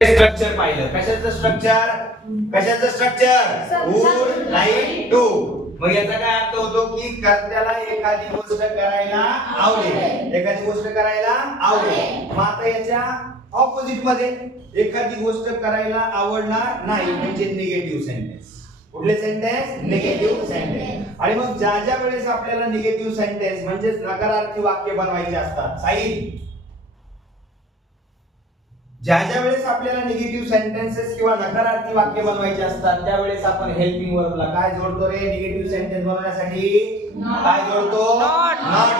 Structure पाहिलं. कशाचं structure would like to. मग याचा काय अर्थ होतो की कर्त्याला एखादी गोष्ट करायला आवडेल. मग आता याच्या ऑपोजिट मध्ये एखादी गोष्ट करायला आवडणार नाही म्हणजे निगेटिव्ह सेंटेन्स. कुठले सेंटेन्स? Negative sentence. आणि मग ज्या वेळेस आपल्याला निगेटिव्ह सेंटेन्स म्हणजे नकारार्थी वाक्य बनवायचे असतात साईड, ज्या वेळेस आपल्याला निगेटिव्ह सेंटेन्सेस किंवा नकारार्थी वाक्य बनवायचे असतात त्यावेळेस आपण हेल्पिंग वर्बला काय जोडतो रे? निगेटिव्ह सेंटेन्स बनवण्यासाठी काय जोडतो? नॉट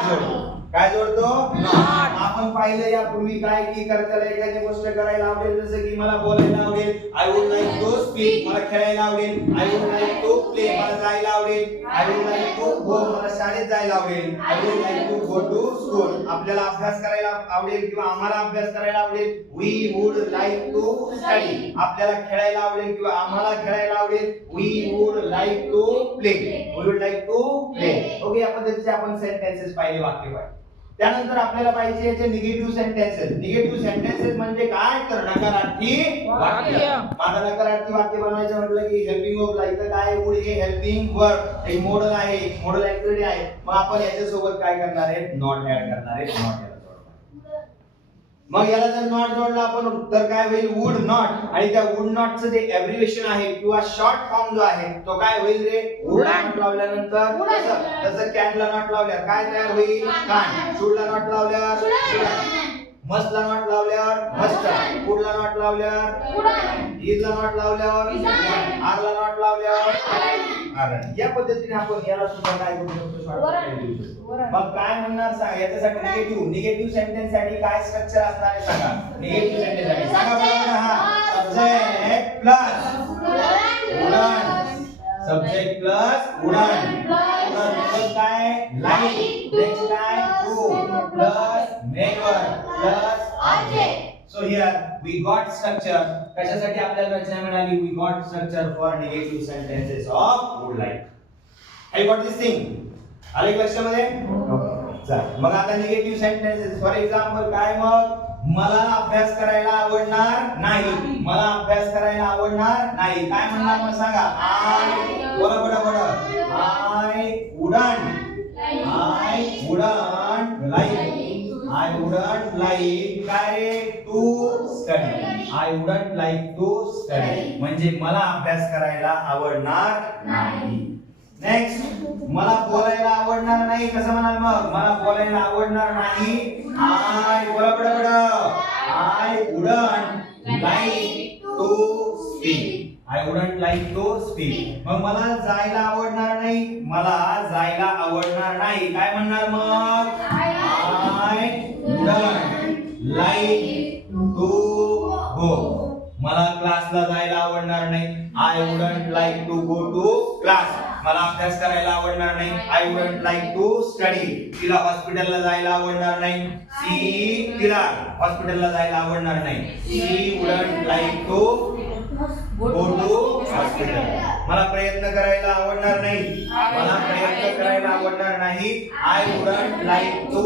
जोडतो. काय जोडतो? नॉट. आपण पाहिलं यापूर्वी काय की कर्त्याला एखादी गोष्ट करायला आवडेल, जसं की मला बोलायला आवडेल, I would like to speak. मला खेळायला आवडेल, I would like to play. मला जायला आवडेल, I would like to go. मला शाळेत जायला आवडेल, I would like to go to school. आपल्याला अभ्यास करायला आवडेल किंवा आम्हाला अभ्यास करायला आवडेल, we would like to study. आपल्याला खेळायला आवडेल किंवा आम्हाला खेळायला आवडेल, we would like to play. We would like to play. Okay, या पद्धतीचे आपण सेंटेन्सेस पाहिले, वाक्य पाहिले. त्यानंतर आपल्याला पाहिजे याचे निगेटिव्ह सेंटेन्सेस. निगेटिव्ह सेंटेन्सेस म्हणजे काय? तर नकारार्थी वाक्य. माझा नकारार्थी वाक्य बनवायचं म्हटलं की हेल्पिंग वर्ब इथं काय? वुड हे हेल्पिंग वर्ब, एक मॉडेल आहे, एक मॉडेल ऍक्टिव्हिटी आहे. मग आपण याच्या सोबत काय करणार आहे? नॉट ऍड करणार आहे. नॉट. मग याला जर नॉट जोडला आपण तर काय होईल? Would not. आणि त्या वुड नॉटचं जे एब्रिव्हिएशन आहे किंवा शॉर्ट फॉर्म जो आहे तो काय होईल रे? वुड नॉट लावल्यानंतर तसं कॅनला नॉट लावल्यावर काय तयार होईल? कान. शुडला नॉट लावल्यावर शुड. मस्टला नॉट लावल्यावर मस्ट. कुडला नॉट लावल्यावर इजला नॉट लावल्यावर आरला नॉट लावल्यावर आरण. या पद्धतीने आपण याला सुद्धा काय करू शकतो? शॉर्ट. मग काय म्हणणार सांग याच्यासाठी? निगेटिव्ह सेंटेन्स साठी काय स्ट्रक्चर असणार आहे सांगा? निगेटिव्ह सेंटेन्स साठी सांगा बरोबर. हा subject plus wooden. Subject plus wooden. Wooden काय? लाईक. नेक्स्ट काय? Two plus never plus object. So here we got structure. कशासाठी आपल्याला रचना मिळाली? We got structure for negative sentences of would like. I got this thing. आले लक्षामध्ये? चल मग आता निगेटिव्ह सेंटेन्सेस फॉर एक्झाम्पल काय? मग मला अभ्यास करायला आवडणार नाही. मला अभ्यास करायला आवडणार नाही. काय म्हणणार मग सांगा? आय बोला बडबड. I wouldn't like. I wouldn't like काय to study. I wouldn't like to study. म्हणजे मला अभ्यास करायला आवडणार नाही. नेक्स्ट मला बोलायला आवडणार नाही. कसं म्हणाल मग? मला बोलायला आवडणार नाही. I बोला बडबड. I wouldn't like to speak. I wouldn't like to speak. मग मला जायला आवडणार नाही. मला जायला आवडणार नाही. काय म्हणणार मग? I wouldn't like to go. मला क्लासला जायला आवडणार नाही. I wouldn't like to go to class. मला अभ्यास करायला आवडणार नाही. I wouldn't like to study. तिला हॉस्पिटलला जायला आवडणार नाही. तिला हॉस्पिटलला जायला आवडणार नाही. She wouldn't like to go to hospital. मला प्रयत्न करायला आवडणार नाही. I wouldn't like to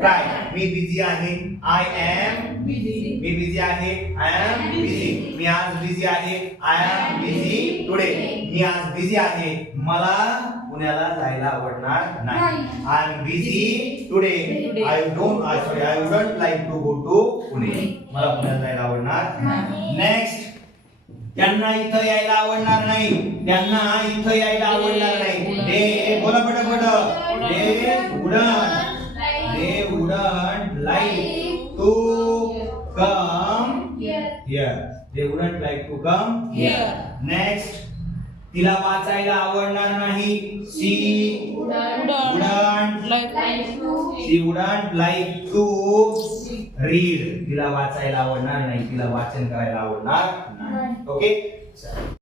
try. Me busy आहे. I am busy. मी आज बिझी आहे. I am busy today. मी आज बिझी आहे. मला पुण्याला जायला आवडणार नाही. I am busy today. I wouldn't like to go to Pune. मला पुण्याला जायला आवडणार नाही. नेक्स्ट त्यांना इथं यायला आवडणार नाही. दे बोला पटापट. दे wouldn't like to come here. They wouldn't like to come here. Next तिला वाचायला आवडणार नाही. She wouldn't like to read. तिला वाचायला आवडणार नाही. तिला वाचन करायला आवडणार नाही. ओके.